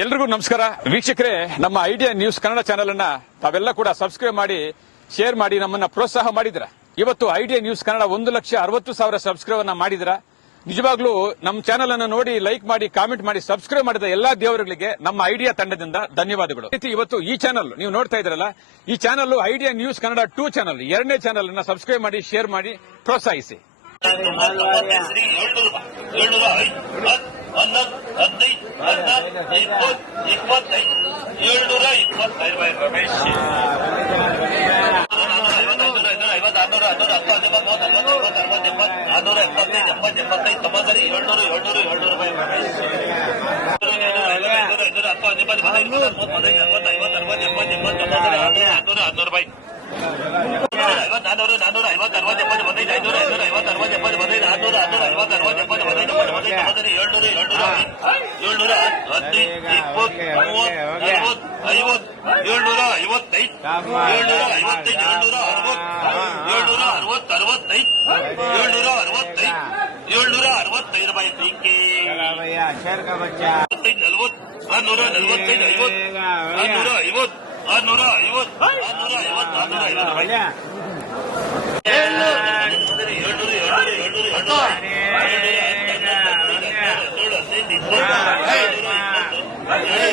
ಎಲ್ರಿಗೂ ನಮಸ್ಕಾರ. ವೀಕ್ಷಕರೇ, ನಮ್ಮ ಐಡಿಯಾ ನ್ಯೂಸ್ ಕನ್ನಡ ಚಾನೆಲ್ ಅನ್ನ ತಾವೆಲ್ಲ ಕೂಡ ಸಬ್ಸ್ಕ್ರೈಬ್ ಮಾಡಿ ಶೇರ್ ಮಾಡಿ, ನಮ್ಮನ್ನ ಪ್ರೋತ್ಸಾಹ ಮಾಡಿದ್ರ ಇವತ್ತು ಐಡಿಯಾ ನ್ಯೂಸ್ ಕನ್ನಡ ಒಂದು ಲಕ್ಷ ಅರವತ್ತು ಸಾವಿರ ಸಬ್ಸ್ಕ್ರೈಬ್ ಅನ್ನ ಮಾಡಿದ್ರ ನಿಜವಾಗ್ಲೂ ನಮ್ಮ ಚಾನೆಲ್ ಅನ್ನು ನೋಡಿ ಲೈಕ್ ಮಾಡಿ ಕಾಮೆಂಟ್ ಮಾಡಿ ಸಬ್ಸ್ಕ್ರೈಬ್ ಮಾಡಿದ ಎಲ್ಲಾ ದೇವರುಗಳಿಗೆ ನಮ್ಮ ಐಡಿಯಾ ತಂಡದಿಂದ ಧನ್ಯವಾದಗಳು. ಇವತ್ತು ಈ ಚಾನಲ್, ನೀವು ನೋಡ್ತಾ ಇದ್ರಲ್ಲ ಈ channel idea news Kannada two channel, ಎರಡನೇ ಚಾನಲ್ ಅನ್ನ ಸಬ್ಸ್ಕ್ರೈಬ್ ಮಾಡಿ ಶೇರ್ ಮಾಡಿ, ಪ್ರೋತ್ಸಾಹಿಸಿ. ಏಳ್ನೂರು ಏಳ್ನೂರ ಐದು ಹತ್ತು ಹನ್ನೊಂದು ಹದಿನೈದು ಹದಿನಾರು ಇಪ್ಪತ್ತು ಇಪ್ಪತ್ತೈದು ಏಳ್ನೂರ ಇಪ್ಪತ್ತೈದು ರೂಪಾಯಿ ರಮೇಶ್ ಐವತ್ತೈದು ಐವತ್ತು ಆರ್ನೂರ ಹನ್ನೂರ ಹತ್ತು ಹದಿನೈದು ಮೂವತ್ತು ನಲವತ್ತು ಐವತ್ತು ಅರವತ್ತು ಎಪ್ಪತ್ತು ನಾನ್ನೂರ ಎಪ್ಪತ್ತೈದು ಎಪ್ಪತ್ತು ಎಪ್ಪತ್ತೈದು ತೊಂಬತ್ತರಿ ಏಳ್ನೂರು ಏಳ್ನೂರು ಏಳ್ನೂರು ರೂಪಾಯಿ ರಮೇಶ್ ಐನೂರ ಐನೂರ ಹತ್ತು ಹದಿನೈದು ಹದಿನೈದು ಮೂವತ್ತು ಹದಿನೈದು ಅರವತ್ತು ಐವತ್ತು ಅರವತ್ತು ಎಪ್ಪತ್ತು ಎಪ್ಪತ್ತು ತೊಂಬತ್ತರಿ ಆರ್ನೂರ ಹನ್ನೂರು ಹನ್ನೂರು ರೂಪಾಯಿ ಐವತ್ತು ನಾನೂರು ನಾನೂರ ಐವತ್ತು ಅರವತ್ತು ಎಪ್ಪತ್ತು ಹದಿನೈದು ಐನೂರ ಐನೂರ ಐವತ್ತು ಅರವತ್ತು ಎಪ್ಪತ್ತು ಹದಿನೈದು ಆರ್ನೂರ ಆರ್ನೂರ ಐವತ್ತು ಅರವತ್ತು ಎಪ್ಪತ್ತು ಹದಿನೈದು ಎಪ್ಪತ್ತು ಹದಿನೈದು ತೊಂಬತ್ತೈದು ಏಳ್ನೂರ ಏಳ್ನೂರ ಏಳ್ನೂರ ಹದಿನೈದು ಇಪ್ಪತ್ತು ಮೂವತ್ತು ನಲವತ್ತು ಐವತ್ತು ಏಳ್ನೂರ ಐವತ್ತೈದು ಏಳ್ನೂರ ಐವತ್ತೈದು ಏಳ್ನೂರ ಅರವತ್ತು ಏಳ್ನೂರ ಅರವತ್ತು ಅರವತ್ತೈದು ಏಳ್ನೂರ ಅರವತ್ತೈದು ಏಳ್ನೂರ ಅರವತ್ತೈದು ರೂಪಾಯಿ ಟೀಕೆ ನಲವತ್ತು ಆರ್ನೂರ ನಲವತ್ತೈದು ಐವತ್ತು ಆರ್ನೂರ ಐವತ್ತು ಆರ್ನೂರ ಐವತ್ತು ಆರ್ನೂರ ಐವತ್ತು ಆರ್ನೂರ ಐವತ್ತು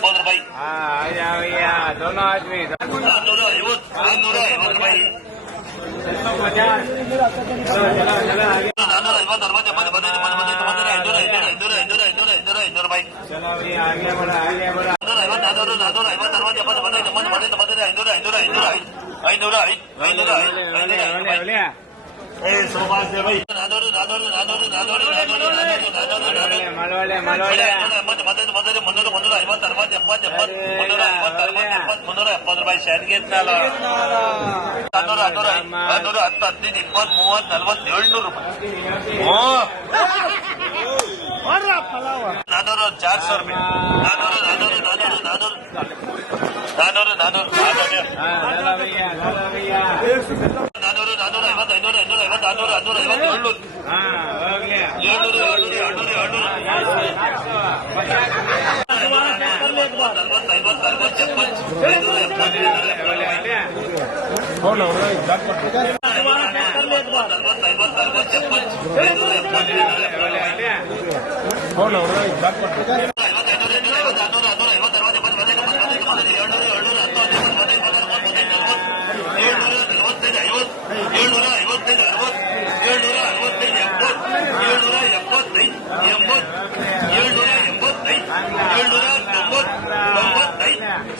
બોદરભાઈ હા દોનો આદમી મને એવો દોનો બોદરભાઈ મનોરે મનોરે મનોરે મનોરે ಪದ ಮುನ್ನೂರ ಐವತ್ತಾರು ಮತ್ತು ಇಪ್ಪತ್ತು ಮುನ್ನೂರ ಎಪ್ಪತ್ತೊಂಬತ್ತು ಶಹರಿಗೆ ನಾಲ್ಕು ಹನ್ನೂರು ಹನ್ನೂರ ಹನ್ನೂರು ಹತ್ತು ಹದಿನೈದು ಇಪ್ಪತ್ತು ಮೂವತ್ತು ನಲ್ವತ್ತು ಏಳ್ನೂರು ರೂಪಾಯಿ ನಾನೂರು ಚಾರ್ ಸಾವಿರ ರೂಪಾಯಿ ನಾನೂರು ನಾನೂರು ನಾನೂರು ನಾನೂರು ನಾನೂರು ನಾನೂರು ನಾನೂರು ನಾನೂರ ಐವತ್ತು ಐನೂರ ಐನೂರ ಐವತ್ತು ನಾನೂರ ಹನ್ನೂರ ಐವತ್ತು ಏಳ್ನೂರು ಏಳ್ನೂರು ಏಳ್ನೂರು ಏಳ್ನೂರು ಏಳ್ನೂರು ಏಳ್ನೂರ ಐವತ್ತೈದು ಅರವತ್ತು ಏಳ್ನೂರ ಅರವತ್ತೈದು ಎಪ್ಪತ್ತು ಏಳ್ನೂರ ಎಪ್ಪತ್ತೈದು ಎಂಬತ್ತು ಏಳ್ನೂರ ಎಂಬತ್ತೈದು ಏಳ್ನೂರ ತೊಂಬತ್ತು ತೊಂಬತ್ತೈದು ಸರಿಗ ಎಂಟುನೂರು ರೂಪಾಯಿ ಎಂಟುನೂರು, ಎಂಟುನೂರು, ಎಂಟುನೂರು, ಚಳಿಕೆರೆ ಚಳಿಕೆರೆ ಎಂಟುನೂರು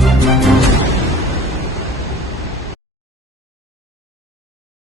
啊！